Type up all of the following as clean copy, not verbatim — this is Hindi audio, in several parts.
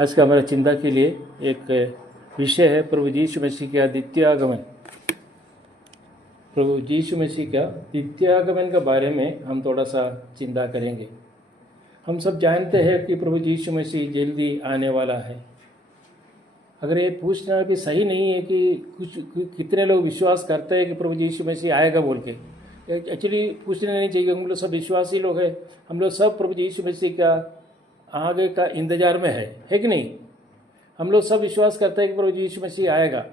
आज का हमारा चिंता के लिए एक विषय है प्रभु यीशु मसीह का द्वितीय आगमन। प्रभु यीशु मसीह का द्वितीय आगमन के बारे में हम थोड़ा सा चिंता करेंगे। हम सब जानते हैं कि प्रभु यीशु मसीह जल्दी आने वाला है। अगर ये पूछना भी सही नहीं है कि कितने लोग विश्वास करते हैं कि प्रभु यीशु मसीह आएगा बोल के, एक्चुअली पूछना नहीं चाहिए। हम लोग सब विश्वासी लोग हैं, हम लोग सब प्रभु यीशु मसीह का आगे का इंतजार में है कि नहीं। हम लोग सब विश्वास करते हैं कि प्रभु यीशु मसीह आएगा,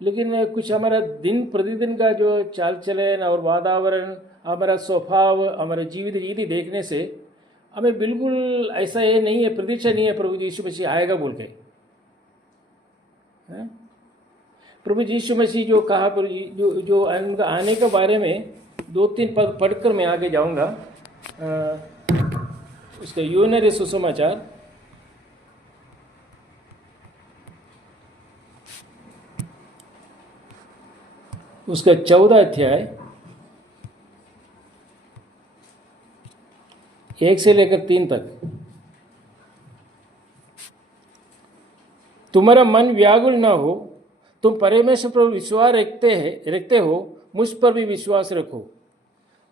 लेकिन कुछ हमारा दिन प्रतिदिन का जो चाल चलन और वातावरण, हमारा स्वभाव, हमारा जीवित रीति देखने से हमें बिल्कुल ऐसा ये नहीं है, प्रतीक्षा नहीं है प्रभु यीशु मसीह आएगा बोल के। प्रभु यीशु मसीह जो कहा, जो आने के बारे में 2-3 पद पढ़कर मैं आगे जाऊंगा। उसका यूहन्ना सुसमाचार उसका 14 अध्याय 1 से लेकर 3 तक। तुम्हारा मन व्याकुल न हो, तुम परमेश्वर पर विश्वास रखते हो, मुझ पर भी विश्वास रखो।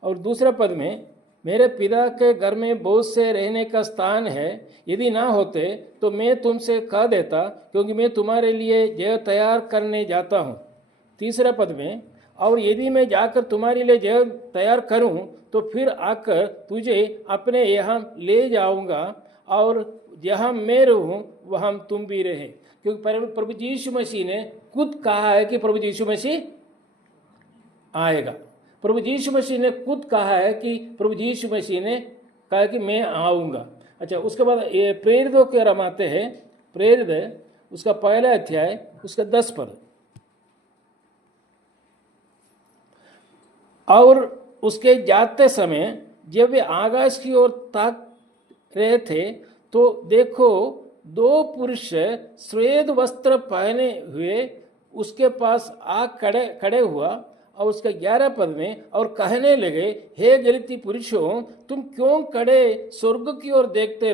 और दूसरा पद में, मेरे पिता के घर में बहुत से रहने का स्थान है, यदि ना होते तो मैं तुमसे कह देता, क्योंकि मैं तुम्हारे लिए जगह तैयार करने जाता हूँ। तीसरा पद में, और यदि मैं जाकर तुम्हारे लिए जगह तैयार करूँ तो फिर आकर तुझे अपने यहाँ ले जाऊँगा, और जहाँ मैं रहूँ वहाँ तुम भी रहे। क्योंकि प्रभु यीशु मसीह ने खुद कहा है कि प्रभु यीशु मसीह आएगा। प्रभु यीशु मसीह ने खुद कहा है कि प्रभु यीशु मसीह ने कहा कि मैं आऊँगा। अच्छा, उसके बाद ये प्रेरितों के रमाते हैं। प्रेरित उसका पहला अध्याय उसका 10 पद। और उसके जाते समय जब वे आकाश की ओर ताक रहे थे तो देखो 2 पुरुष श्वेत वस्त्र पहने हुए उसके पास आ खड़े हुआ। और उसका 11 पद में, और कहने लगे, हे गलीती पुरुषों, तुम क्यों खड़े स्वर्ग की ओर देखते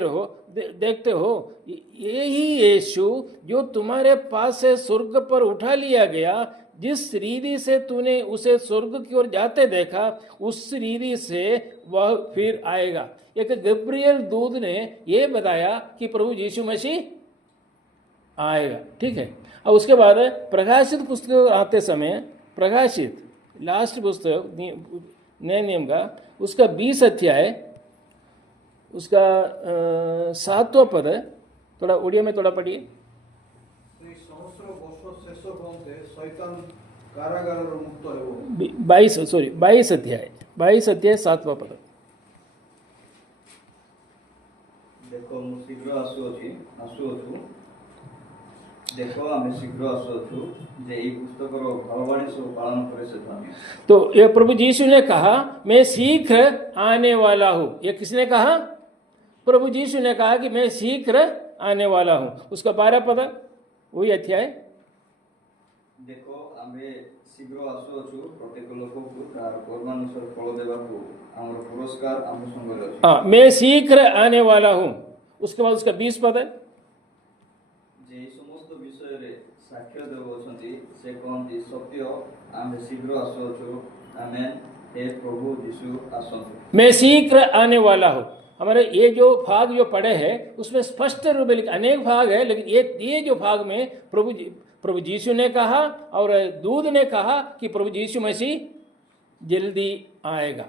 हो? यही यीशु जो तुम्हारे पास से स्वर्ग पर उठा लिया गया, जिस रीति से तूने उसे स्वर्ग की ओर जाते देखा, उस रीति से वह फिर आएगा। एक गब्रियल दूत ने यह बताया कि प्रभु यीशु मसीह आएगा। ठीक है। और उसके बाद प्रकाशित पुस्तक आते समय, प्रकाशित लास्ट पुस्तक नए नियम का उसका 20 अध्याय उसका 7वां पद है। थोड़ा उड़िया में थोड़ा पढ़िए। 22 अध्याय 7वां पद। देखो ମୁଁ ଶୀଘ୍ର ଆସୁଅଛୁ देखो ଆମେ ଶୀଘ୍ର ଆସୁଅଛୁ ଯେ ଏହି ପୁସ୍ତକର ଫଳବାଣୀ ସବୁ ପାଳନ करे से धान्य। तो ये प्रभु यीशु ने कहा मैं शीघ्र आने वाला हूँ। ये किसने कहा? प्रभु यीशु ने कहा कि मैं शीघ्र आने वाला हूँ। उसका 12 पद वही अध्याय। देखो ଆମେ ଶୀଘ୍ର ଆସୁଅଛୁ ପ୍ରତ୍ୟେକ ଲୋକକୁ ତାର କର୍ମାନୁସାର ଫଳ ଦେବାକୁ ଆମର ପୁରସ୍କାର ଆମ ସଙ୍ଗରେ ଅଛି। हाँ, मैं शीघ्र आने वाला हूँ। उसके बाद उसका 20 पद है। जे समस्त विषय रे साक्ष्य देउछन्ति से कहन्ति सत्य आमे शीघ्र आସୁଅଛୁ। आमेन। हे प्रभु यीशु आसन्तु। मैं शीघ्र आने वाला हूँ। हमारे ये जो भाग जो पढ़े हैं उसमें स्पष्ट रूप में अनेक भाग है, लेकिन ये जो भाग में प्रभु यीशु ने कहा और दूत ने कहा कि प्रभु यीशु मसीह जल्दी आएगा।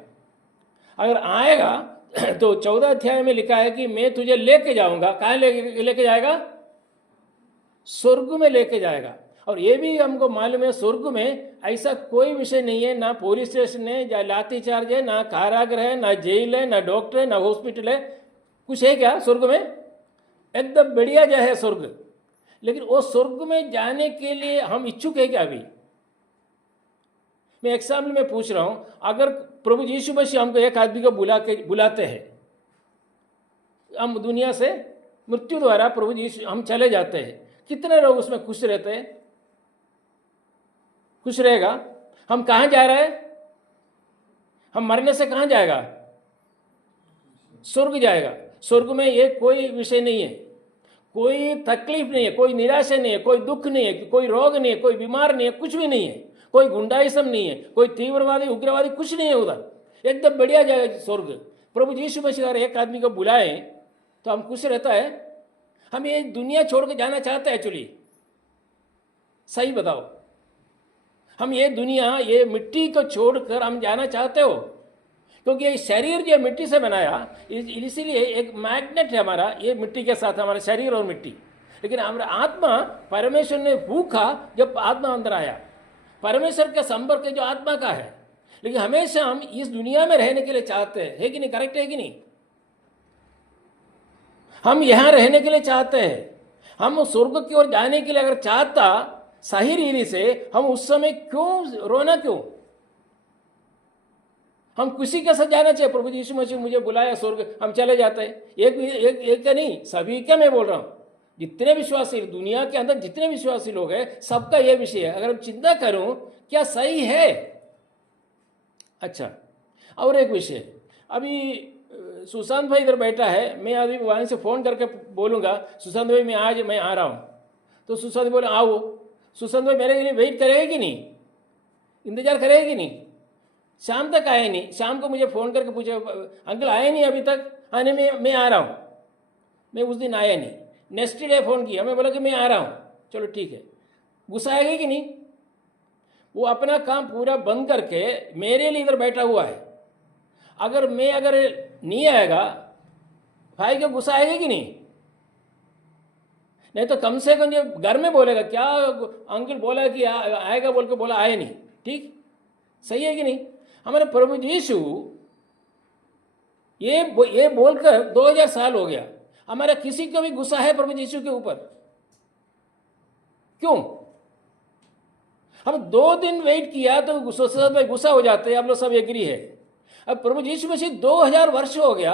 अगर आएगा तो 14 अध्याय में लिखा है कि मैं तुझे लेके जाऊंगा। कहाँ लेके जाएगा? स्वर्ग में लेके जाएगा। और ये भी हमको मालूम है स्वर्ग में ऐसा कोई विषय नहीं है, ना पुलिस स्टेशन है, या लाठीचार्ज है, ना कारागृह है, ना जेल है, ना डॉक्टर है, ना हॉस्पिटल है। कुछ है क्या स्वर्ग में? एकदम बढ़िया जो है स्वर्ग। लेकिन वो स्वर्ग में जाने के लिए हम इच्छुक है क्या? अभी मैं एग्जाम्पल में पूछ रहा हूं, अगर प्रभु यीशु मसीह हमको एक आदमी को बुलाते हैं, हम दुनिया से मृत्यु द्वारा प्रभु यीशु हम चले जाते हैं, कितने लोग उसमें खुश रहते हैं? खुश रहेगा? हम कहाँ जा रहे हैं? हम मरने से कहाँ जाएगा? स्वर्ग जाएगा। स्वर्ग में ये कोई विषय नहीं है, कोई तकलीफ नहीं है, कोई निराशा नहीं है, कोई दुख नहीं है, कोई रोग नहीं है, कोई बीमार नहीं है, कुछ भी नहीं है, कोई गुंडाइज्म नहीं है, कोई तीव्रवादी उग्रवादी कुछ नहीं है उधर। एकदम बढ़िया जगह स्वर्ग। प्रभु यीशु मसीह अगर एक आदमी को बुलाए तो हम खुश रहता है। हम ये दुनिया छोड़ के जाना चाहते हैं एक्चुअली, सही बताओ, हम ये दुनिया, ये मिट्टी को छोड़कर हम जाना चाहते हो? क्योंकि ये शरीर जो मिट्टी से बनाया, इसीलिए एक मैग्नेट है हमारा, ये मिट्टी के साथ हमारा शरीर और मिट्टी। लेकिन हमारा आत्मा, परमेश्वर ने भूखा जब आत्मा अंदर आया, परमेश्वर का संपर्क जो आत्मा का है। लेकिन हमेशा हम इस दुनिया में रहने के लिए चाहते हैं, है कि नहीं? करेक्ट है कि नहीं? हम यहां रहने के लिए चाहते हैं। हम स्वर्ग की ओर जाने के लिए अगर चाहता सही रीति से, हम उस समय क्यों रोना? क्यों? हम खुशी के साथ जाना चाहिए। प्रभु यीशु मसीह मुझे बुलाया स्वर्ग, हम चले जाते हैं। एक का नहीं, सभी का मैं बोल रहा हूं। जितने विश्वासी दुनिया के अंदर जितने विश्वासी लोग हैं, सबका यह विषय है। अगर हम चिंता करूं क्या सही है? अच्छा, और एक विषय, अभी सुशांत भाई इधर बैठा है, मैं अभी वहीं से फ़ोन करके बोलूँगा, सुशांत भाई मैं आ रहा हूँ। तो सुशांत बोले आओ। सुशांत भाई मेरे लिए वेट करेगा कि नहीं? इंतजार करेगा कि नहीं? शाम तक आए नहीं, शाम को मुझे फ़ोन करके पूछे अंकल आए नहीं अभी तक? आने में मैं आ रहा हूँ। मैं उस दिन आया नहीं, नेक्स्ट डे फ़ोन किया, मैं बोला कि मैं आ रहा हूँ। चलो ठीक है। गुस्सा आएगा कि नहीं? वो अपना काम पूरा बंद करके मेरे लिए इधर बैठा हुआ है। अगर नहीं आएगा, भाई को गुस्सा आएगा कि नहीं? नहीं तो कम से कम ये घर में बोलेगा, क्या अंकल बोला कि आएगा बोल के बोला, आए नहीं। ठीक, सही है कि नहीं? हमारे प्रभु यीशु ये बोलकर 2000 साल हो गया, हमारा किसी को भी गुस्सा है प्रभु यीशु के ऊपर? क्यों? हम 2 दिन वेट किया तो गुस्सा हो जाते हैं। आप लोग सब एग्री है। अब प्रभु यीशु मसीह 2000 वर्ष हो गया,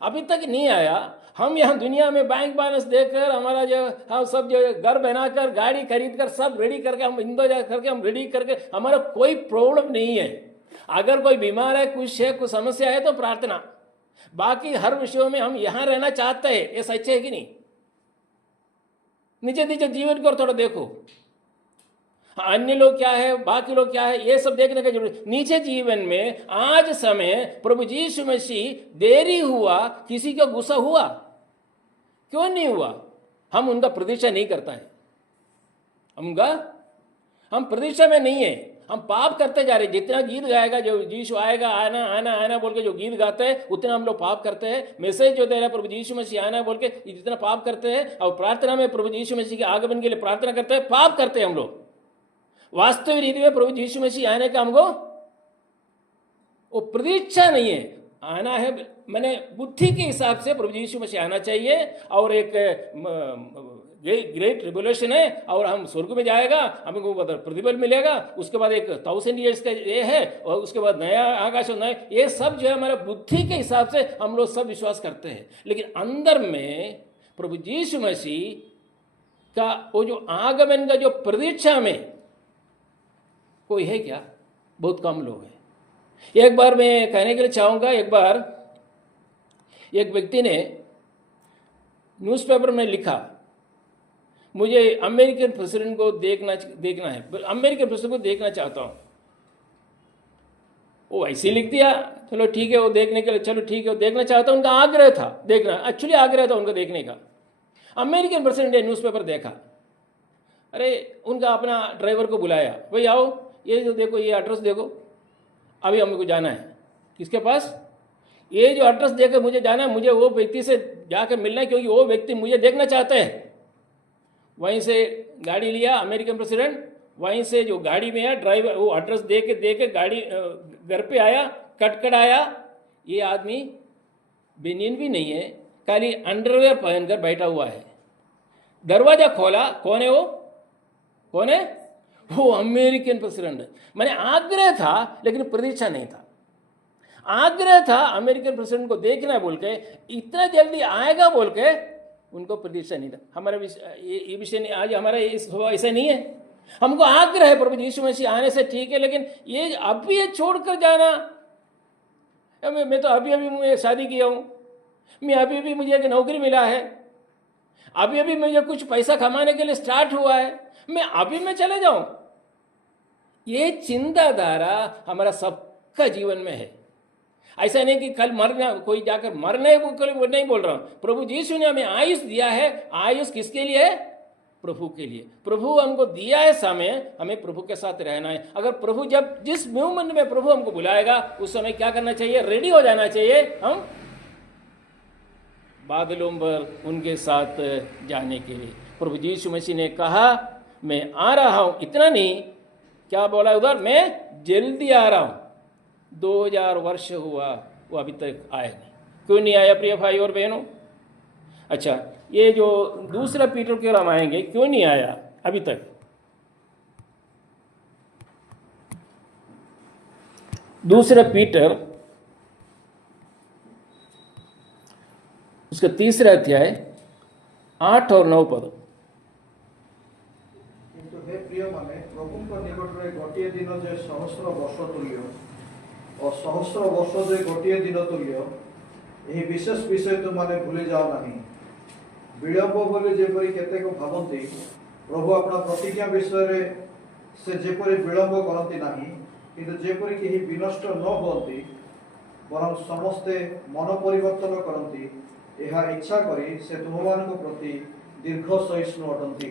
अभी तक नहीं आया। हम यहाँ दुनिया में बैंक बैलेंस देकर, हमारा जो हम सब जो घर बनाकर, गाड़ी खरीद कर, सब रेडी करके, हम इंतजार करके, हम रेडी करके, हमारा कोई प्रॉब्लम नहीं है। अगर कोई बीमार है, कुछ है, कुछ समस्या है तो प्रार्थना, बाकी हर विषयों में हम यहाँ रहना चाहते हैं। ये सच्चे है कि नहीं? निजे जीवन को थोड़ा देखो, अन्य लोग क्या है, बाकी लोग क्या है, ये सब देखने का जरूरत। नीचे जीवन में आज समय प्रभु यीशु मसीह देरी हुआ, किसी का गुस्सा हुआ? क्यों नहीं हुआ? हम उनका प्रतीक्षा नहीं करता है। हम प्रतीक्षा में नहीं है, हम पाप करते जा रहे। जितना गीत गाएगा, जो यीशु आएगा, आना आना आना बोल के जो गीत गाते हैं, उतना हम लोग पाप करते हैं। मैसेज जो दे रहा है प्रभु यीशु मसीह आना बोल के, जितना पाप करते हैं, और प्रार्थना में प्रभु यीशु मसीह के आगमन के लिए प्रार्थना करते हैं, पाप करते हैं हम लोग। वास्तविक रीति में प्रभु यीशु मसीह आने का हमको वो प्रतीक्षा नहीं है, आना है। मैंने बुद्धि के हिसाब से प्रभु यीशु मसीह आना चाहिए, और एक ग्रेट रिवोल्यूशन है, और हम स्वर्ग में जाएगा, हमको प्रतिफल मिलेगा। उसके बाद एक 1000 ईयर्स का ये है, और उसके बाद नया आकाश और नया, ये सब जो है हमारा बुद्धि के हिसाब से हम लोग सब विश्वास करते हैं। लेकिन अंदर में प्रभु यीशु मसीह का वो जो आगमन का जो प्रतीक्षा में कोई है क्या? बहुत कम लोग हैं। एक बार मैं कहने के लिए चाहूँगा, एक बार एक व्यक्ति ने न्यूज़पेपर में लिखा, मुझे अमेरिकन प्रेसिडेंट को देखना है, अमेरिकन प्रेसिडेंट को देखना चाहता हूँ। वो ऐसे ही लिख दिया, चलो ठीक है, वो देखने के लिए, चलो ठीक है, वो देखना चाहता हूँ। उनका आग्रह था देखना, एक्चुअली आग्रह था उनका देखने का। अमेरिकन प्रेसिडेंट ने न्यूज़पेपर देखा, अरे उनका अपना ड्राइवर को बुलाया, भाई आओ, ये जो देखो, ये एड्रेस देखो, अभी हमको जाना है। किसके पास? ये जो एड्रेस देकर मुझे जाना है, मुझे वो व्यक्ति से जाकर मिलना है, क्योंकि वो व्यक्ति मुझे देखना चाहते हैं। वहीं से गाड़ी लिया अमेरिकन प्रेसिडेंट, वहीं से जो गाड़ी में है ड्राइवर, वो एड्रेस दे के गाड़ी घर पे आया, कटकट आया। ये आदमी बेनियन भी नहीं है, खाली अंडरवेयर पहनकर बैठा हुआ है। दरवाजा खोला, कौन है वो? कौन है वो? अमेरिकन प्रेसिडेंट है। मैंने आग्रह था, लेकिन प्रतीक्षा नहीं था। आग्रह था अमेरिकन प्रेसिडेंट को देखना बोल के, इतना जल्दी आएगा बोल के उनको प्रतीक्षा नहीं था। हमारा ये विषय नहीं, आज हमारा इस स्वभाव ऐसा नहीं है। हमको आग्रह है प्रभु यीशु मसीह आने से, ठीक है, लेकिन ये अभी ये छोड़कर जाना, मैं तो अभी मैं शादी किया हूँ, मैं अभी मुझे एक नौकरी मिला है, अभी अभी मुझे कुछ पैसा कमाने के लिए स्टार्ट हुआ है, मैं अभी मैं चले जाऊं। ये चिंताधारा हमारा सबका जीवन में है। ऐसा नहीं कि कल मरना, कोई जाकर मरने वो नहीं बोल रहा हूं। प्रभु यीशु ने हमें आयुष दिया है। आयुष किसके लिए है? प्रभु के लिए। प्रभु हमको दिया है समय, हमें प्रभु के साथ रहना है। अगर प्रभु जब जिस मोमेंट में प्रभु हमको बुलाएगा उस समय क्या करना चाहिए? रेडी हो जाना चाहिए हम बादलों पर उनके साथ जाने के लिए। प्रभु यीशु मसीह ने कहा मैं आ रहा हूं, इतना नहीं, क्या बोला उधर? मैं जल्दी आ रहा हूं। 2000 वर्ष हुआ, वो अभी तक आया नहीं। क्यों नहीं आया प्रिय भाई और बहनों? अच्छा, ये जो दूसरा पीटर की ओर हम आएंगे, क्यों नहीं आया अभी तक? दूसरा पीटर उसका 3रा अध्याय 8 और 9 पद। কিন্তু হে প্রিয়ମାନେ, ପ୍ରଭୁଙ୍କ ନିକଟରେ ଗୋଟିଏ ଦିନ ଯେ ସହସ୍ର ବର୍ଷ ତୁଲ୍ୟ ଓ ସହସ୍ର ବର୍ଷ ଯେ ଗୋଟିଏ ଦିନ ତୁଲ୍ୟ, ଏହି ବିଶେଷ ବିଷୟ ତୁମମାନେ ଭୁଲି ଯାଅ ନାହିଁ। ବିଳମ୍ବ ବୋଲି ଯେପରି କେତେକ ଭାବନ୍ତି, ପ୍ରଭୁ ଆପଣା ପ୍ରତିଜ୍ଞା ବିଷୟରେ ସେ ଯେପରି ବିଳମ୍ବ କରନ୍ତି ନାହିଁ, କିନ୍ତୁ ଯେପରି କେହି ବିନଷ୍ଟ ନ ହୁଅନ୍ତି, ବରଂ ସମସ୍ତେ ମନ ପରିବର୍ତ୍ତନ କରନ୍ତି, ଏହା ଇଚ୍ଛା କରି ସେ ତୁମମାନଙ୍କ ପ୍ରତି ଦୀର୍ଘ ସହିଷ୍ଣୁ ଅଟନ୍ତି।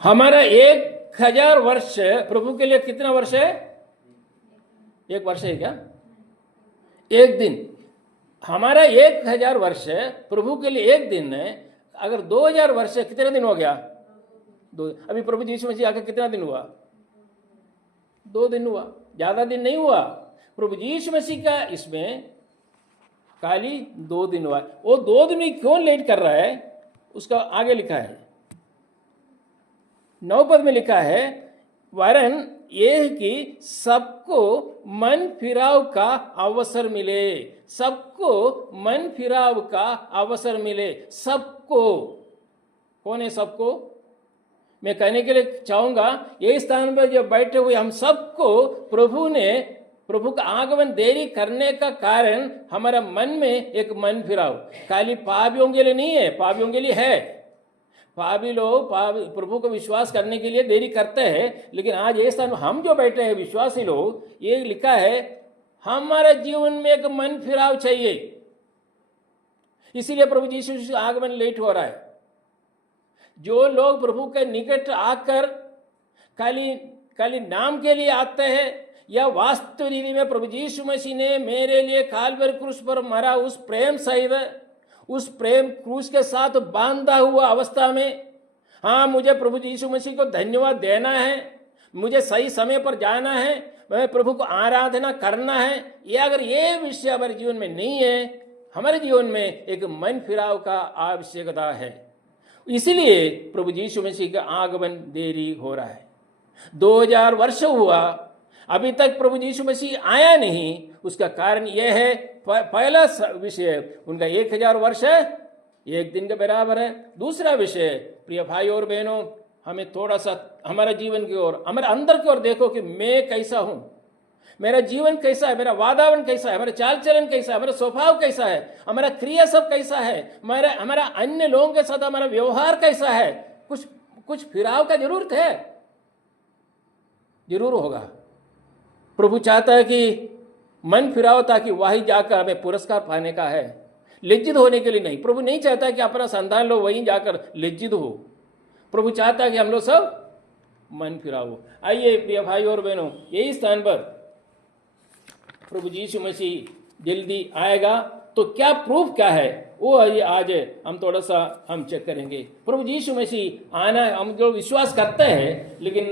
हमारा 1000 वर्ष प्रभु के लिए कितना वर्ष है? 1 वर्ष है क्या? 1 दिन। हमारा 1000 वर्ष प्रभु के लिए 1 दिन है। अगर 2000 वर्ष कितने दिन हो गया? 2। अभी प्रभु यीशु मसीह आके कितना दिन हुआ? 2 दिन हुआ, ज्यादा दिन नहीं हुआ। प्रभु यीशु मसीह का इसमें खाली 2 दिन हुआ। वो 2 दिन में क्यों लेट कर रहा है? उसका आगे लिखा है 9 पद में लिखा है, वरन यह कि सबको मन फिराव का अवसर मिले। सबको मन फिराव का अवसर मिले। सबको, कौन है सबको? मैं कहने के लिए चाहूंगा, यही स्थान पर जो बैठे हुए हम सबको प्रभु का आगमन देरी करने का कारण हमारा मन में एक मन फिराव, खाली पापियों के लिए नहीं है, पापियों के लिए है। पापी लोग प्रभु को विश्वास करने के लिए देरी करते हैं, लेकिन आज ये स्थान हम जो बैठे हैं विश्वासी लोग, ये लिखा है हमारे जीवन में एक मन फिराव चाहिए। इसीलिए प्रभु यीशु का आगमन लेट हो रहा है। जो लोग प्रभु के निकट आकर खाली नाम के लिए आते हैं, या वास्तव रीति में प्रभु यीशु मसीह ने मेरे लिए काल्वरी क्रूस पर मरा उस प्रेम सहित, उस प्रेम क्रूस के साथ बांधा हुआ अवस्था में, हाँ मुझे प्रभु यीशु मसीह को धन्यवाद देना है, मुझे सही समय पर जाना है, मैं प्रभु को आराधना करना है, ये अगर ये विषय हमारे जीवन में नहीं है, हमारे जीवन में एक मन फिराव का आवश्यकता है। इसलिए प्रभु यीशु मसीह का आगमन देरी हो रहा है। 2000 वर्ष हुआ, अभी तक प्रभु यीशु मसीह आया नहीं। उसका कारण यह है, पहला विषय उनका 1000 वर्ष है, 1 दिन के बराबर है। दूसरा विषय, प्रिय भाई और बहनों, हमें थोड़ा सा हमारे जीवन की ओर, हमारे अंदर की ओर देखो कि मैं कैसा हूं, मेरा जीवन कैसा है, मेरा वातावरण कैसा है, हमारा चाल चलन कैसा है, हमारा स्वभाव कैसा है, हमारा क्रिया सब कैसा है, हमारा अन्य लोगों के साथ हमारा व्यवहार कैसा है। कुछ फिराव का जरूरत है, जरूर होगा। प्रभु चाहता है कि मन फिराओ, ताकि वही जाकर हमें पुरस्कार पाने का है, लज्जित होने के लिए नहीं। प्रभु नहीं चाहता कि अपना संतान लोग वहीं जाकर लज्जित हो। प्रभु चाहता है कि हम लोग सब मन फिराओ। आइए प्रिय भाई और बहनों, यही स्थान पर प्रभु यीशु मसीह जल्दी आएगा, तो क्या प्रूफ क्या है वो आज हम थोड़ा सा हम चेक करेंगे। प्रभु यीशु मसीह आना हम जो विश्वास करते हैं, लेकिन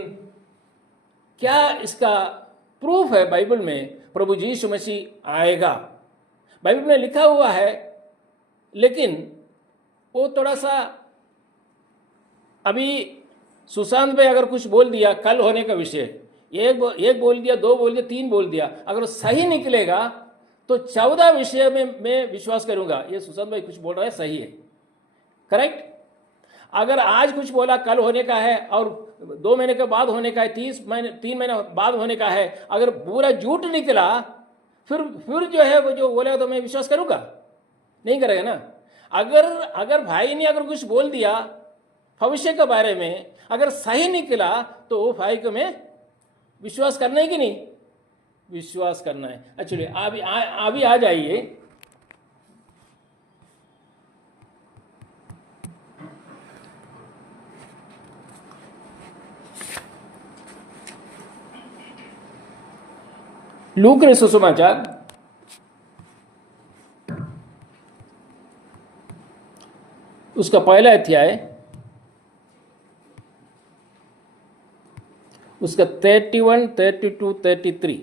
क्या इसका प्रूफ है? बाइबल में प्रभु यीशु मसीह आएगा, बाइबल में लिखा हुआ है, लेकिन वो थोड़ा सा अभी सुशांत भाई अगर कुछ बोल दिया कल होने का विषय, एक बोल दिया, 2 बोल दिया, 3 बोल दिया, अगर सही निकलेगा तो 14 विषय में मैं विश्वास करूंगा ये सुशांत भाई कुछ बोल रहा है सही है, करेक्ट। अगर आज कुछ बोला कल होने का है, और 2 महीने के बाद होने का है, 3 महीने बाद होने का है, अगर पूरा झूठ निकला, फिर जो है वो जो बोलेगा तो मैं विश्वास करूंगा? नहीं करेगा ना। अगर अगर भाई ने अगर कुछ बोल दिया भविष्य के बारे में, अगर सही निकला तो वो भाई को में विश्वास करना है कि नहीं? विश्वास करना है। एक्चुअली अभी आ जाइए लूक ने सुसमाचार उसका पहला अध्याय उसका 31, 32, 33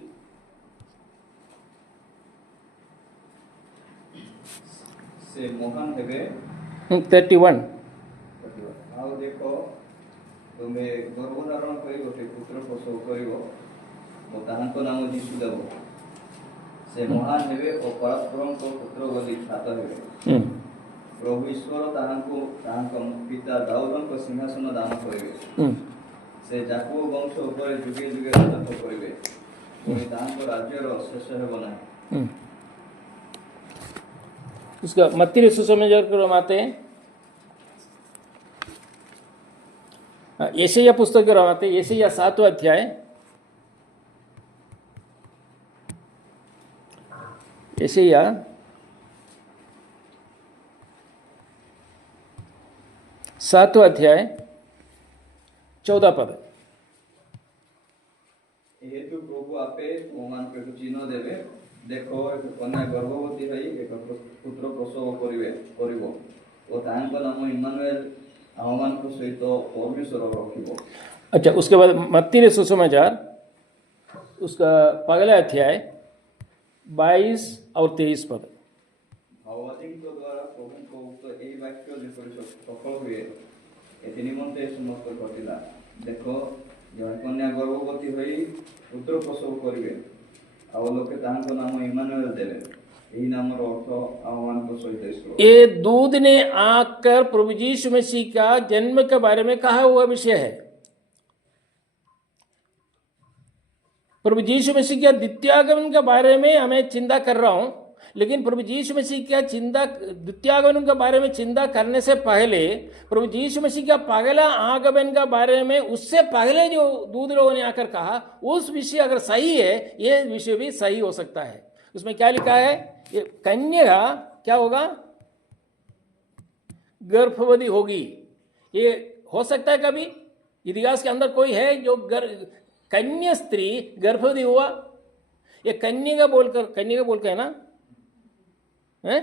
से महान हेबे 31 ଆଉ ଦେଖ ତୁମେ ଗର୍ଭଧାରଣ କରି ଗୋଟେ ପୁତ୍ର ପ୍ରସବ କରିବ ଓ ତାହାଙ୍କ ନାମ ଯୀଶୁ ଦେବ। ସେ ମହାନ ହେବେ ଓ ପରସ୍ପରଙ୍କ ପୁତ୍ର ବୋଲି ଖ୍ୟାତ ହେବେ। ପ୍ରଭୁ ଈଶ୍ୱର ତାହାଙ୍କ ପିତା ଦାଉଦଙ୍କ ସିଂହାସନ ଦାନ କରିବେ। ସେ ଯାକୋବ ବଂଶ ଉପରେ ଯୁଗେ ଯୁଗେ ରାଜତ୍ୱ କରିବେ। ପୁଣି ତାହାଙ୍କ ରାଜ୍ୟର ଶେଷ ହେବ ନାହିଁ। उसका मत्ती ने सुसमाचार रमाते हैं, यशायाह पुस्तक के रमाते, यशायाह 7वां अध्याय, यशायाह 7वां अध्याय 14 पद। हेतु प्रभु आपे तुमମାନଙ୍କୁ ଏକ ଚିହ୍ନ ଦେବେ। ଦେଖ ଏକ କନ୍ୟା ଗର୍ଭବତୀ ହୋଇ ଏକ ପୁତ୍ର ପ୍ରସବ କରିବ ଓ ତାଙ୍କ ନାମ ଇମ୍ମାନୁଏଲ ଆମମାନଙ୍କ ସହିତ ପରମେଶ୍ୱର ରଖିବ। अच्छा, उसके बाद मत्ती ने सुसमाचार उसका पहला अध्याय 22 और 23 पद। ଭାବବାଦୀଙ୍କ ଦ୍ୱାରା ପ୍ରଭୁଙ୍କ ଉକ୍ତ ଏହି ବାକ୍ୟ ଯେପରି ସଫଳ ହୁଏ ଏଥି ନିମନ୍ତେ ସମସ୍ତ ଘଟିଲା। ଦେଖ ଜଣେ କନ୍ୟା ଗର୍ଭବତୀ ହୋଇ ପୁତ୍ର ପ୍ରସବ କରିବେ ଆଉ ଲୋକେ ତାହାଙ୍କ ନାମ ଇମ୍ମାନୁଏଲ ଦେବେ। यही नाम अर्थ आह्वान को सहित ईश्वर। ये दूध ने आकर प्रभु यीशु मसीह का जन्म के बारे में कहा हुआ विषय है। प्रभु यीशु मसीह के द्वितीयागमन के बारे में हमें चिंता कर रहा हूं, लेकिन प्रभु यीशु मसीह का द्वितीयागमन के बारे में चिंता करने से पहले प्रभु यीशु मसीह का पहला आगमन के बारे में उससे पहले जो दूध लोगों ने आकर कहा उस विषय अगर सही है, ये विषय भी सही हो सकता है। उसमें क्या लिखा है? ये कन्या क्या होगा? गर्भवती होगी। ये हो सकता है कभी इतिहास के अंदर कोई है जो कन्या स्त्री गर्भवती हुआ? ये कन्या का बोलकर है ना? है?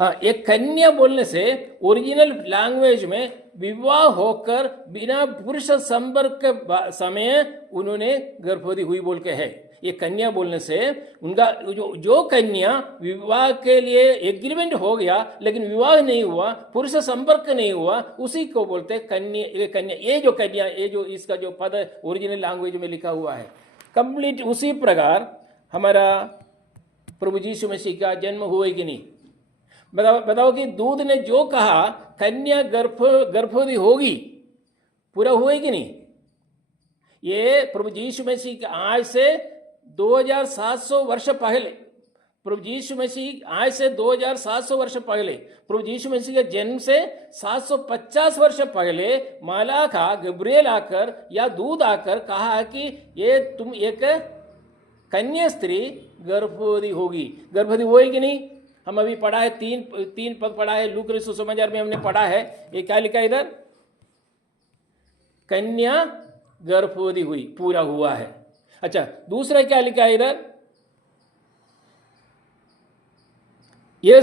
हाँ, एक कन्या बोलने से ओरिजिनल लैंग्वेज में विवाह होकर बिना पुरुष संपर्क के समय उन्होंने गर्भवती हुई बोल के है। ये कन्या बोलने से उनका जो कन्या विवाह के लिए एग्रीमेंट हो गया लेकिन विवाह नहीं हुआ, पुरुष संपर्क नहीं हुआ, उसी को बोलते कन्या। ये जो कन्या, ये जो इसका जो पद ओरिजिनल लैंग्वेज में लिखा हुआ है कंप्लीट उसी प्रकार हमारा प्रभु यीशु मसीह का जन्म हुआ कि नहीं? बताओ कि दूध ने जो कहा कन्या गर्भवती होगी, पूरा हुआ कि नहीं? ये प्रभु यीशु मसीह के आज से 2700 वर्ष पहले, प्रभु यीशु मसीह आज से 2700 वर्ष पहले, प्रभु यीशु मसीह के जन्म से 750 वर्ष पहले मालाखा गब्रिएल आकर या दूध आकर कहा कि ये तुम एक कन्या स्त्री गर्भवती होगी। गर्भवती हुई कि नहीं? हम अभी पढ़ा है, तीन पद पढ़ा है, लूक ने सुसमाचार में हमने पढ़ा है। ये क्या लिखा इधर? कन्या गर्भवती हुई, पूरा हुआ है। अच्छा, दूसरा क्या लिखा है इधर? ये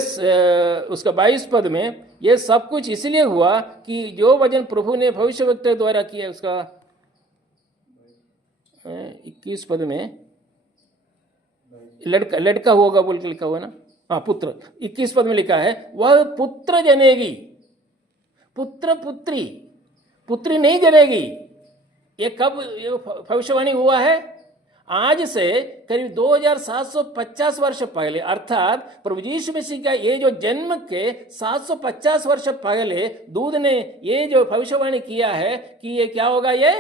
उसका 22 पद में ये सब कुछ इसलिए हुआ कि जो वचन प्रभु ने भविष्यवक्ता द्वारा किया। उसका 21 पद में लड़का होगा बोल के लिखा हुआ ना? हाँ, पुत्र। 21 पद में लिखा है वह पुत्र जनेगी। पुत्री नहीं जनेगी। ये कब भविष्यवाणी हुआ है? आज से करीब 2750 वर्ष पहले, अर्थात प्रभु यीशु मसीह का ये जो जन्म के 750 वर्ष पहले दूध ने ये जो भविष्यवाणी किया है कि ये क्या होगा? ये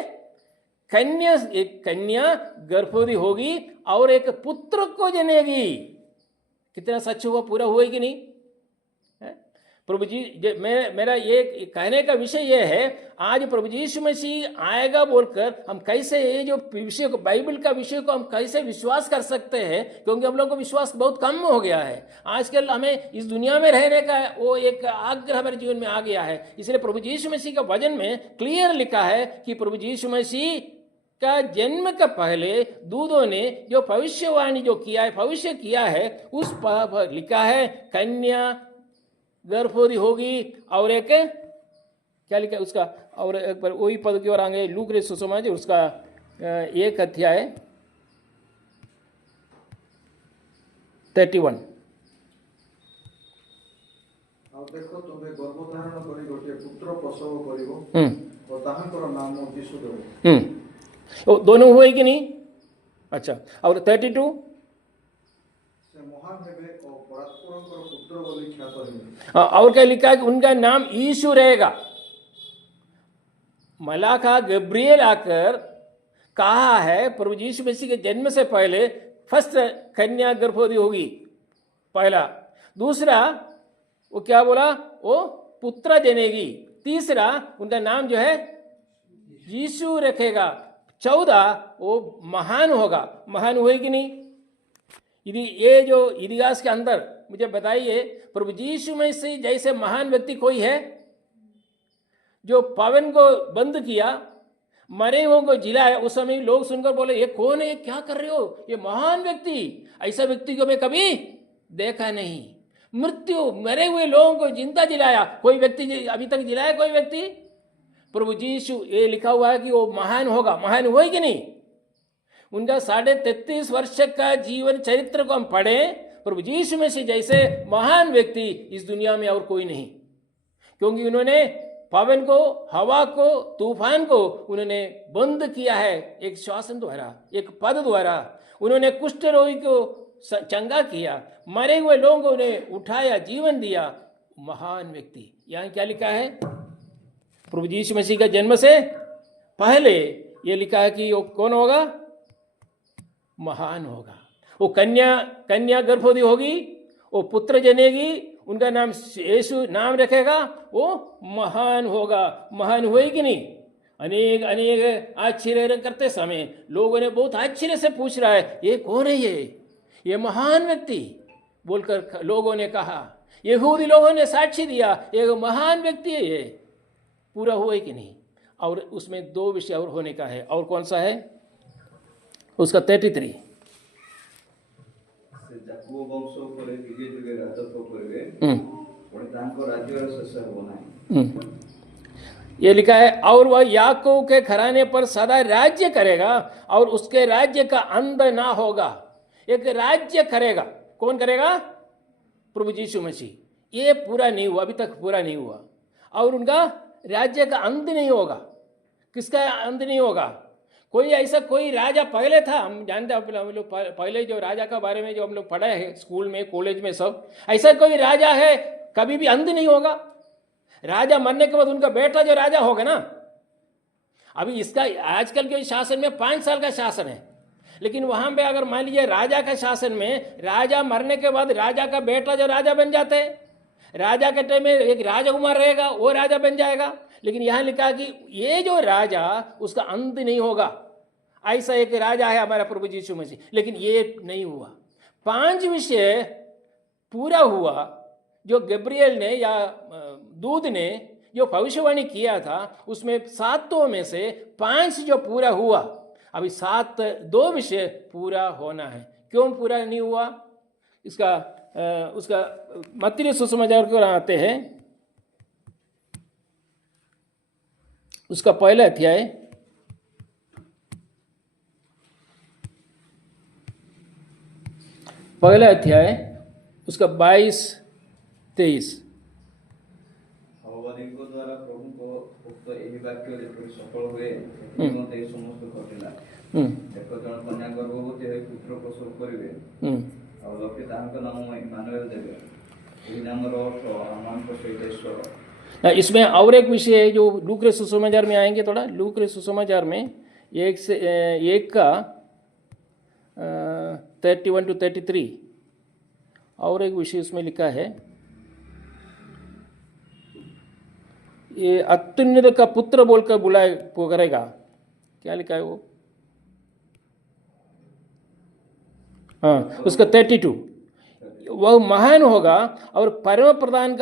एक कन्या गर्भवती होगी और एक पुत्र को जनेगी। कितना सच हुआ? पूरा हुआ कि नहीं? प्रभु जी मेरा ये कहने का विषय ये है, आज प्रभु जी यीशु मसीह आएगा बोलकर हम कैसे ये जो विषय को, बाइबल का विषय को हम कैसे विश्वास कर सकते हैं, क्योंकि हम लोग को विश्वास बहुत कम हो गया है। आजकल हमें इस दुनिया में रहने का वो एक आग्रह हमारे जीवन में आ गया है। इसलिए प्रभु जी यीशु मसीह का वचन में क्लियर लिखा है कि प्रभु जी यीशु मसीह का जन्म का पहले दूतों ने जो भविष्यवाणी जो किया है, भविष्य किया है, उस पर लिखा है कन्या गर्भवती होगी, और एक क्या लिखा है उसका, और एक पर वही पद की ओर आगे लूक रे सुसमाचार उसका 1 अध्याय 31। ଆଉ ଦେଖ ତୁମେ ଗର୍ଭଧାରଣ କରି ଗୋଟିଏ ପୁତ୍ର ପ୍ରସବ କରିବ ଓ ତାହାଙ୍କର ନାମ ଯୀଶୁ ଦେବ। दोनों हुए कि नहीं? अच्छा, और 32 ସେ ମହାନ ହେବେ ଓ ପରାତ୍ପରଙ୍କର ପୁତ୍ର ବୋଲି ଖ୍ୟାତ ହେବେ। और क्या लिखा है कि उनका नाम यीशु रहेगा। मलाका गब्रिएल आकर कहा है प्रभु यीशु मसीह के जन्म से पहले फर्स्ट कन्या गर्भवती होगी, पहला। दूसरा वो क्या बोला, वो पुत्र जनेगी। तीसरा उनका नाम जो है यीशु रखेगा। 14 वो महान होगा। महान हुए कि नहीं? ये जो इतिहास के अंदर मुझे बताइए, प्रभु यीशु मसीह जैसे महान व्यक्ति कोई है? जो पवन को बंद किया, मरे हुओं को जिलाया, उस समय लोग सुनकर बोले ये कौन है, ये क्या कर रहे हो, ये महान व्यक्ति, ऐसा व्यक्ति को मैं कभी देखा नहीं। मृत्यु, मरे हुए लोगों को जिंदा जिलाया, कोई व्यक्ति अभी तक जिलाया कोई व्यक्ति? प्रभु यीशु, ये लिखा हुआ है कि वो महान होगा। महान हुए कि नहीं? उनका 33.5 वर्ष का जीवन चरित्र को हम पढ़ें, प्रभु यीशु मसीह जैसे महान व्यक्ति इस दुनिया में और कोई नहीं। क्योंकि उन्होंने पवन को, हवा को, तूफान को उन्होंने बंद किया है एक शासन द्वारा, एक पद द्वारा। उन्होंने कुष्ठ रोगी को चंगा किया, मरे हुए लोगों को उन्हें उठाया, जीवन दिया। महान व्यक्ति। यहाँ क्या लिखा है? प्रभु यीशु मसीह का जन्म से पहले ये लिखा है कि वो कौन होगा? महान होगा। वो कन्या गर्भवती होगी, वो पुत्र जनेगी, उनका नाम यीशु नाम रखेगा, वो महान होगा। महान हुए कि नहीं? अनेक अनेक आश्चर्य करते समय लोगों ने बहुत आश्चर्य से पूछ रहा है ये कौन है, ये महान व्यक्ति बोलकर लोगों ने कहा। यहूदी लोगों ने साक्षी दिया ये महान व्यक्ति है। ये पूरा हुआ कि नहीं? और उसमें 2 विषय और होने का है। और कौन सा है उसका? 33 जाकब वंश उपरे जुगे जुगे राजत्व करिवे, पुणी तांको राज्यर शेष हो नाही। ये लिखा है और वह याकूब के घराने पर सदा राज्य करेगा और उसके राज्य का अंत ना होगा। एक राज्य करेगा। कौन करेगा? प्रभु यीशु मसीह। ये पूरा नहीं हुआ, अभी तक पूरा नहीं हुआ, और उनका राज्य का अंत नहीं होगा। किसका अंत नहीं होगा? कोई ऐसा कोई राजा पहले था, हम जानते हैं, हम लोग पहले जो राजा का बारे में जो हम लोग पढ़े हैं स्कूल में, कॉलेज में, सब ऐसा कोई राजा है, कभी भी अंत नहीं होगा। राजा मरने के बाद उनका बेटा जो राजा होगा ना, अभी इसका आजकल के शासन में 5 साल का शासन है, लेकिन वहां पे अगर मान लीजिए राजा का शासन में राजा मरने के बाद राजा का बेटा जो राजा बन जाते हैं, राजा के टाइम में एक राजकुमार रहेगा, वो राजा बन जाएगा। लेकिन यहां लिखा कि ये जो राजा उसका अंत नहीं होगा। ऐसा एक राजा है हमारा प्रभु यीशु मसीह, लेकिन ये नहीं हुआ। 5 विषय पूरा हुआ जो गब्रिएल ने या दूत ने जो भविष्यवाणी किया था, उसमें 7 में से 5 जो पूरा हुआ। अभी 2 विषय पूरा होना है। क्यों पूरा नहीं हुआ? उसका मत्ती सुसमाचार को आते हैं, उसका पहला अध्याय उसका 22-23। भगवादीଙ୍କ द्वारा प्रभु को उक्त एही वाक्य जेपरि सफल हुए मते समस्त घटिला। एक जन कन्या गर्भवती होई पुत्र प्रसव करिवे और लोके तांक नाम इमानुएल देवे। एही नामर अर्थ अमानक सहित ईश्वर। इसमें और एक विषय है जो लूक रे सुसमाचार में आएंगे। थोड़ा लूक रे सुसमाचार में 1 का 31-33 और एक विषय उसमें लिखा है। ये अत्युन्नत का पुत्र बोलकर बुलाए पुकारेगा। क्या लिखा है वो? हाँ, उसका 32। वह महान होगा और परम प्रधान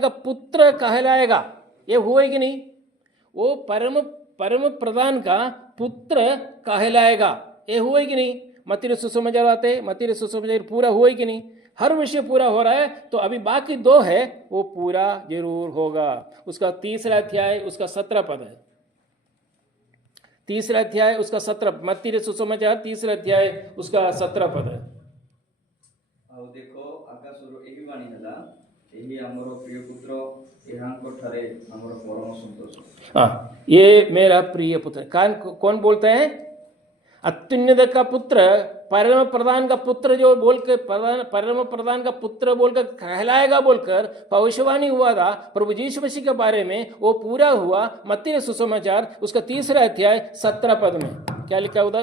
का पुत्र कहलाएगा। ये हुआ कि नहीं? वो परम प्रधान का पुत्र कहलाएगा। ये हुआ कि नहीं? मत्ती सुसमाचार आते, मत्ती सुसमाचार पूरा हुआ कि नहीं? हर विषय पूरा हो रहा है, तो अभी बाकी 2 है, वो पूरा जरूर होगा। उसका 3रा अध्याय उसका 17 पद है। 3रा अध्याय उसका 17, मत्ती सुसमाचार 3रा अध्याय उसका 17 पद है। ଆଉ ଦେଖ ଆକାଶରୁ ଏହି ବାଣୀ ହେଲା, ଏହି ଆମର ପ୍ରିୟ ପୁତ୍ର, ଏହାଙ୍କ ଠାରେ ଆମର ପରମ ସନ୍ତୋଷ। हाँ, ये मेरा प्रिय पुत्र। कौन बोलता है? अत्युन्नत का पुत्र, परम प्रधान का पुत्र जो बोल के परम प्रधान का पुत्र बोलकर कहलाएगा बोलकर भविष्यवाणी हुआ था प्रभु यीशु मसीह के बारे में, वो पूरा हुआ मत्ती सुसमाचार उसका 3रा अध्याय 17 पद में। क्या लिखा उधर?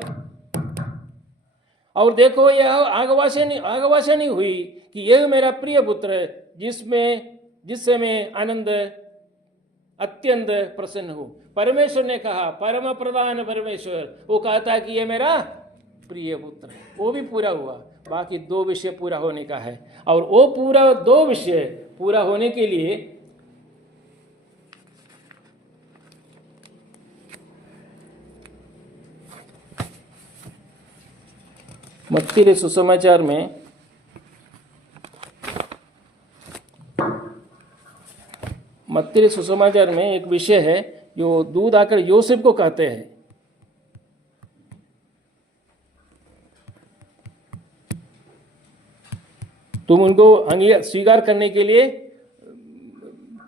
और देखो, यह आगवासनी हुई कि यह मेरा प्रिय पुत्र है, जिससे मैं आनंद अत्यंत प्रसन्न हूं। परमेश्वर ने कहा, परम प्रधान परमेश्वर वो कहता है कि ये मेरा प्रिय पुत्र है। वो भी पूरा हुआ। बाकी 2 विषय पूरा होने का है, और वो पूरा 2 विषय पूरा होने के लिए मत्ती सुसमाचार में एक विषय है जो दूध आकर यूसुफ को कहते हैं। तुम उनको स्वीकार करने के लिए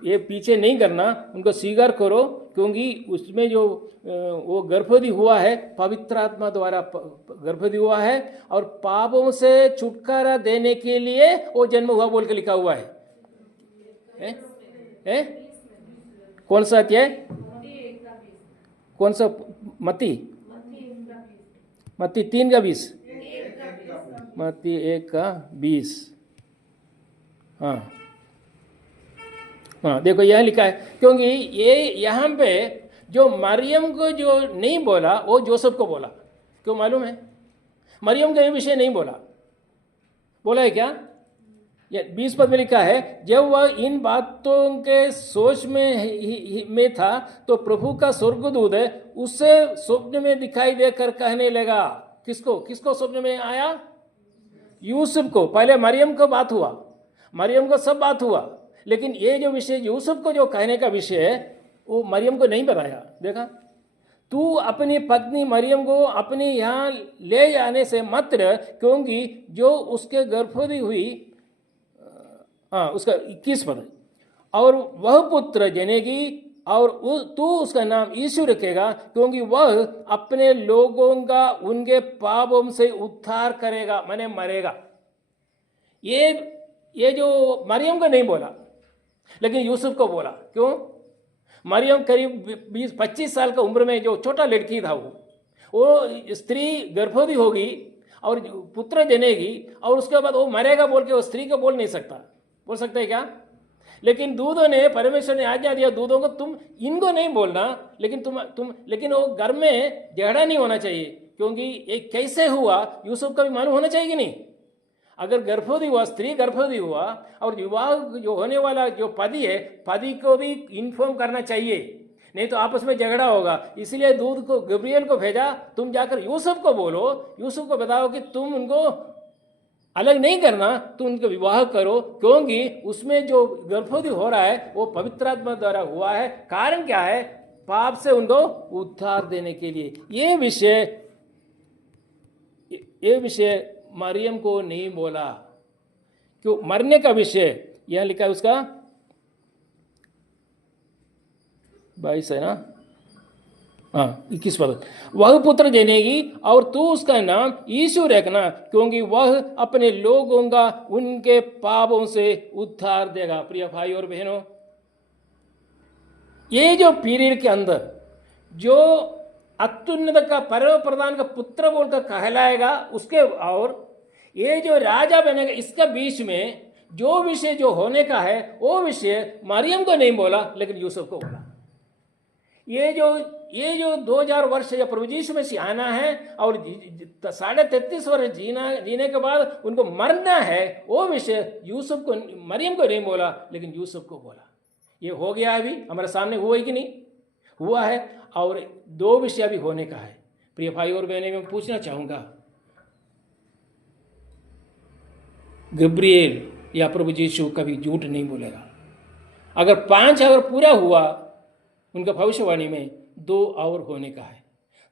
ये पीछे नहीं करना, उनको स्वीकार करो, क्योंकि उसमें जो वो गर्भवती हुआ है, पवित्र आत्मा द्वारा गर्भवती हुआ है, और पापों से छुटकारा देने के लिए वो जन्म हुआ बोल के लिखा हुआ है? कौन सा अध्याय? कौन सा? मत्ती 3 का 20, मत्ती 1 का 20। हाँ, देखो यह लिखा है, क्योंकि ये यहाँ पे जो मरियम को जो नहीं बोला वो जोसेफ को बोला। क्यों मालूम है? मरियम का ये विषय नहीं बोला है क्या? ये 20 पद में लिखा है, जब वह इन बातों के सोच में था तो प्रभु का स्वर्गदूत उसे स्वप्न में दिखाई देकर कहने लगा। किसको स्वप्न में आया? यूसुफ को। पहले मरियम को बात हुआ, मरियम को सब बात हुआ, लेकिन ये जो विषय यूसुफ को जो कहने का विषय है वो मरियम को नहीं बताया। देखा, तू अपनी पत्नी मरियम को अपने यहाँ ले जाने से मत डर, क्योंकि जो उसके गर्भवती हुई, उसका 21 पद, और वह पुत्र जनेगी और तू उसका नाम यीशु रखेगा, क्योंकि वह अपने लोगों का उनके पापों से उद्धार करेगा, माने मरेगा। ये जो मरियम को नहीं बोला, लेकिन यूसुफ को बोला। क्यों? मरियम करीब 20-25 साल का उम्र में जो छोटा लड़की था, वो स्त्री गर्भवती होगी और पुत्र जनेगी, और उसके बाद वो मरेगा बोल के वो स्त्री को बोल नहीं सकता। बोल सकते है क्या? लेकिन दूधों ने, परमेश्वर ने आज्ञा दिया दूधों को, तुम इनको नहीं बोलना, लेकिन लेकिन वो घर में झगड़ा नहीं होना चाहिए, क्योंकि ये कैसे हुआ यूसुफ का भी मालूम होना चाहिए कि नहीं। अगर गर्भवती हुआ, स्त्री गर्भवती हुआ, और विवाह जो होने वाला जो पति है, पति को भी इन्फॉर्म करना चाहिए, नहीं तो आपस में झगड़ा होगा। इसलिए दूध को, गब्रियल को भेजा, तुम जाकर यूसुफ को बोलो, यूसुफ को बताओ कि तुम उनको अलग नहीं करना, तुम उनको विवाह करो, क्योंकि उसमें जो गर्भवती हो रहा है वो पवित्र आत्मा द्वारा हुआ है। कारण क्या है? पाप से उनको उद्धार देने के लिए। ये विषय मरियम को नहीं बोला। क्यों? मरने का विषय यह लिखा है उसका 22 है ना? 21 पद, वह पुत्र जनेगी और तू उसका नाम यीशु रखना, क्योंकि वह अपने लोगों का उनके पापों से उद्धार देगा। प्रिय भाई और बहनों, ये जो पीरियड के अंदर जो अत्युन्नत का परम प्रधान का पुत्र बोलकर कहलाएगा, उसके और ये जो राजा बनेगा, इसका बीच में जो विषय जो होने का है वो विषय मरियम को नहीं बोला, लेकिन यूसुफ को बोला। ये जो 2000 वर्ष या प्रभु यीशु मसीह आना है और 33.5 वर्ष जीने के बाद उनको मरना है, वो विषय यूसुफ को, मरियम को नहीं बोला, लेकिन यूसुफ को बोला। ये हो गया, अभी हमारे सामने हुआ है कि नहीं हुआ है। और 2 विषय अभी होने का है। प्रिय भाई और बहनें, मैं पूछना चाहूंगा, गब्रिएल या प्रभु यीशु कभी झूठ नहीं बोलेगा। अगर 5 अगर पूरा हुआ उनका भविष्यवाणी में, 2 और होने का है।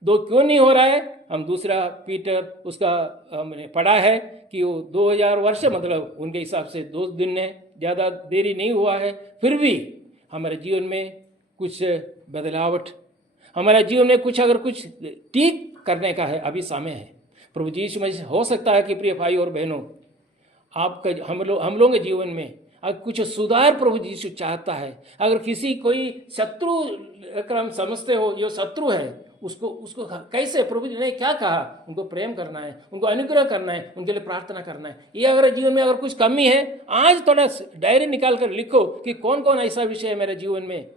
2 क्यों नहीं हो रहा है? हम दूसरा पीटर उसका हमने पढ़ा है कि वो 2000 वर्ष, मतलब उनके हिसाब से 2 दिन है, ज़्यादा देरी नहीं हुआ है। फिर भी हमारे जीवन में कुछ बदलावट, हमारे जीवन में कुछ ठीक करने का है, अभी समय है। प्रभु यीशु मसीह, हो सकता है कि प्रिय भाई और बहनों, आपका हम लोगों के जीवन में अगर कुछ सुधार प्रभु यीशु चाहता है। अगर किसी कोई शत्रु अगर हम समझते हो ये शत्रु है, उसको कैसे, प्रभु जी ने क्या कहा? उनको प्रेम करना है, उनको अनुग्रह करना है, उनके लिए प्रार्थना करना है। ये अगर जीवन में अगर कुछ कमी है, आज थोड़ा डायरी निकाल कर लिखो कि कौन कौन ऐसा विषय है मेरे जीवन में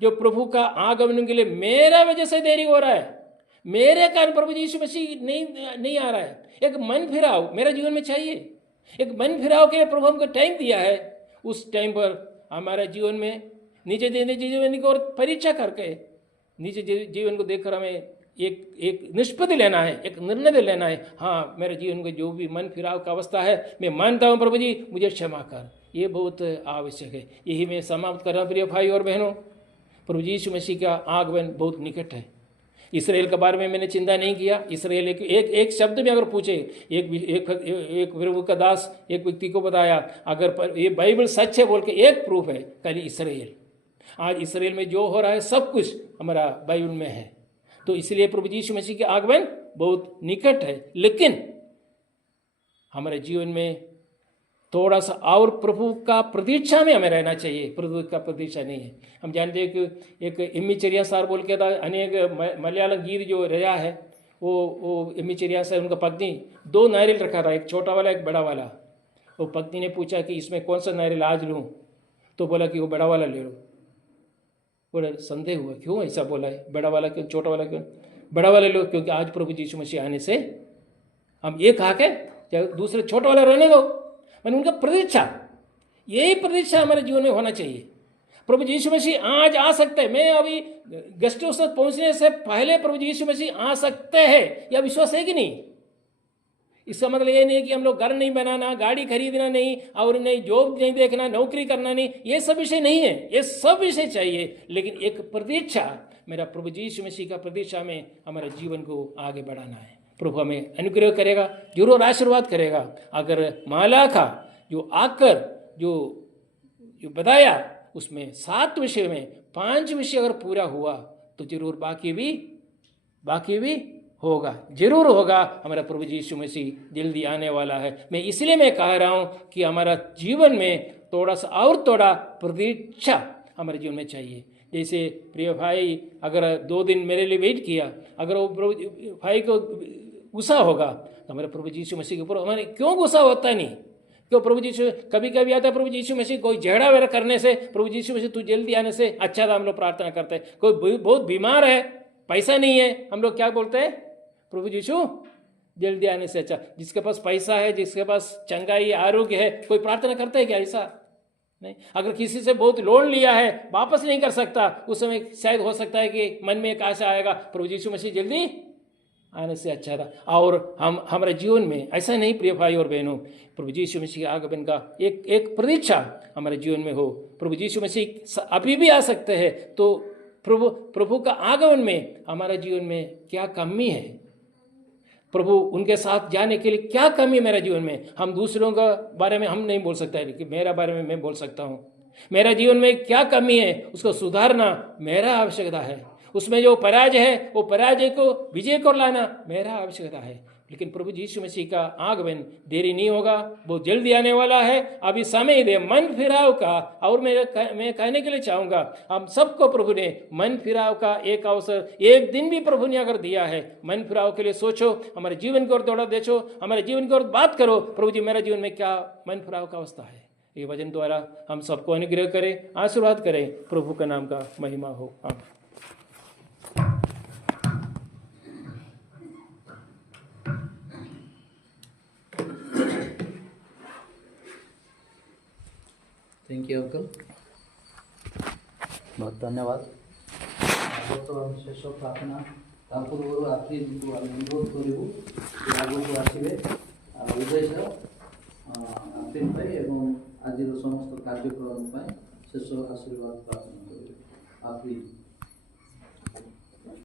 जो प्रभु का आगमन के लिए मेरा वजह से देरी हो रहा है, मेरे कारण प्रभु यीशु मसीह नहीं आ रहा है। एक मन फिराव मेरे जीवन में चाहिए। एक मन फिराव के लिए प्रभु हमको टाइम दिया है। उस टाइम पर हमारे जीवन में नीचे जीवन को परीक्षा करके नीचे जीवन को देखकर हमें एक निष्पत्ति लेना है, एक निर्णय लेना है। हाँ, मेरे जीवन में जो भी मन फिराव का अवस्था है, मैं मानता हूँ प्रभु जी मुझे क्षमा कर। ये बहुत आवश्यक है। यही मैं समाप्त कर रहा हूँ। प्रिय भाई और बहनों, प्रभु यीशु मसीह का आगमन बहुत निकट है। इसराइल के बारे में मैंने चिंता नहीं किया। इसराइल एक शब्द में अगर पूछे, एक प्रभु का दास एक व्यक्ति को बताया, अगर ये बाइबल सच है बोल के एक प्रूफ है, खाली इसराइल। आज इसराइल में जो हो रहा है सब कुछ हमारा बाइबल में है। तो इसलिए प्रभु यीशु मसीह के आगमन बहुत निकट है। लेकिन हमारे जीवन में थोड़ा सा और प्रभु का प्रतीक्षा में हमें रहना चाहिए। प्रभु का प्रतीक्षा नहीं है। हम जानते हैं कि एक इम्मीचेरिया सार बोल के था, अनेक मलयालम गीत जो रहा है, वो इम्मीचेरिया सार, उनका पत्नी 2 नारियल रखा था, एक छोटा वाला एक बड़ा वाला। वो पत्नी ने पूछा कि इसमें कौन सा नारियल आज लूँ? तो बोला कि वो बड़ा वाला ले लो। बोला, संदेह हुआ, क्यों ऐसा बोला है? बड़ा वाला क्यों, छोटा वाला क्यों? बड़ा वाला लो, क्योंकि आज प्रभु यीशु मसीह आने से हम ये खा के दूसरे छोटा वाला रहने दो। मैंने उनका प्रतीक्षा, यही प्रतीक्षा हमारे जीवन में होना चाहिए। प्रभु यीशु मसीह आज आ सकते हैं। मैं अभी गेस्ट हाउस तक पहुंचने से पहले प्रभु यीशु मसीह आ सकते हैं, यह विश्वास है कि नहीं? इसका मतलब ये नहीं कि हम लोग घर नहीं बनाना, गाड़ी खरीदना नहीं, और नहीं जॉब नहीं देखना, नौकरी करना नहीं, ये सब विषय नहीं है। ये सब विषय चाहिए, लेकिन एक प्रतीक्षा, मेरा प्रभु यीशु मसीह का प्रतीक्षा में हमारे जीवन को आगे बढ़ाना है। प्रभु हमें अनुग्रह करेगा, जरूर आशीर्वाद करेगा। अगर मालाखा जो आकर जो बताया उसमें 7 विषय में 5 विषय अगर पूरा हुआ तो जरूर बाकी भी होगा, जरूर होगा। हमारा प्रभु यीशु मसीह जल्दी आने वाला है। मैं इसलिए मैं कह रहा हूँ कि हमारा जीवन में थोड़ा सा और थोड़ा प्रतीक्षा हमारे जीवन में चाहिए। जैसे प्रिय भाई अगर 2 दिन मेरे लिए वेट किया, अगर वो प्रभु भाई को गुस्सा होगा तो हमारे प्रभु यीशु मसीह के ऊपर हमारे क्यों गुस्सा होता नहीं? क्यों प्रभु यीशु कभी कभी आता है, प्रभु यीशु मसीह कोई झगड़ा वगैरह करने से, प्रभु यीशु मसीह तू जल्दी आने से अच्छा था, हम लोग प्रार्थना करते हैं। कोई बहुत बीमार है, पैसा नहीं है, हम लोग क्या बोलते हैं? प्रभु यीशु जल्दी आने से अच्छा। जिसके पास पैसा है, जिसके पास चंगाई आरोग्य है, कोई प्रार्थना करता है क्या? ऐसा नहीं। अगर किसी से बहुत लोन लिया है, वापस नहीं कर सकता, उस समय शायद हो सकता है कि मन में एक आशा आएगा, प्रभु यीशु मसीह जल्दी आने से अच्छा था। और हमारे जीवन में ऐसा नहीं प्रिय भाई और बहनों, प्रभु यीशु मसीह के आगमन का एक प्रतीक्षा हमारे जीवन में हो। प्रभु यीशु मसीह अभी भी आ सकते हैं, तो प्रभु का आगमन में हमारे जीवन में क्या कमी है? प्रभु उनके साथ जाने के लिए क्या कमी है मेरे जीवन में? हम दूसरों का बारे में हम नहीं बोल सकते, लेकिन मेरा बारे में मैं बोल सकता हूँ। मेरा जीवन में क्या कमी है, उसको सुधारना मेरा आवश्यकता है। उसमें जो पराजय है, वो पराजय को विजय को लाना मेरा आवश्यकता है। लेकिन प्रभु यीशु मसीह का आगमन देरी नहीं होगा, बहुत जल्दी आने वाला है। अभी समय दे मन फिराव का। और मैं कहने के लिए चाहूँगा, हम सबको प्रभु ने मन फिराव का एक अवसर, एक दिन भी प्रभु ने अगर दिया है, मन फिराव के लिए सोचो, हमारे जीवन की ओर दौड़ा देखो, हमारे जीवन की ओर बात करो, प्रभु जी मेरा जीवन में क्या मन फिराव का अवस्था है। ये वचन द्वारा हम सबको अनुग्रह करें, आशीर्वाद करें। प्रभु का नाम का महिमा हो। आमीन। थैंक यू अंकल, बहुत धन्यवाद। बर्तमान शेष प्रार्थना ता पूर्व आपको आम अनुरोध करूँ कि आगे आसवे उद्देश्य एवं आज समस्त कार्यक्रम शेष आशीर्वाद प्रार्थना करें।